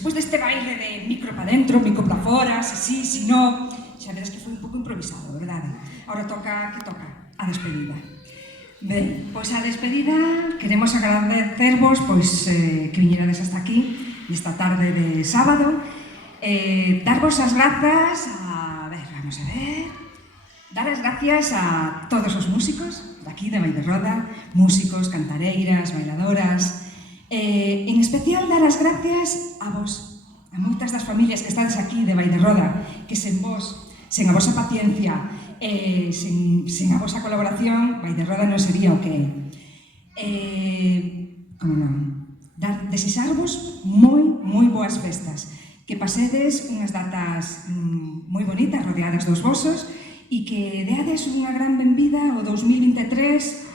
despois deste baile de micro pa dentro, micro pa fora, se sí, se no, xa veres que foi un pouco improvisado, verdade? Ahora toca, que toca? A despedida. Ben, pois a despedida queremos agradecervos que viñerades hasta aquí esta tarde de sábado, darvos as grazas dar as gracias a todos os músicos daqui de Vaiterroda, músicos, cantareiras, bailadoras, en especial dar as gracias a vos, a moitas das familias que estades aquí de Vaiterroda, que sen vos, sen a vosa paciencia, sen a vosa colaboración, Vaiterroda non sería o que é. Como non? Desexarvos moi boas festas, que pasedes unhas datas moi bonitas, rodeadas dos vosos, e que deades unha gran benvida ao 2023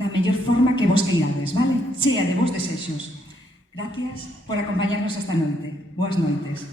da mellor forma que vos queirades, vale? Chea de vos desexos. Gracias por acompañarnos esta noite. Boas noites.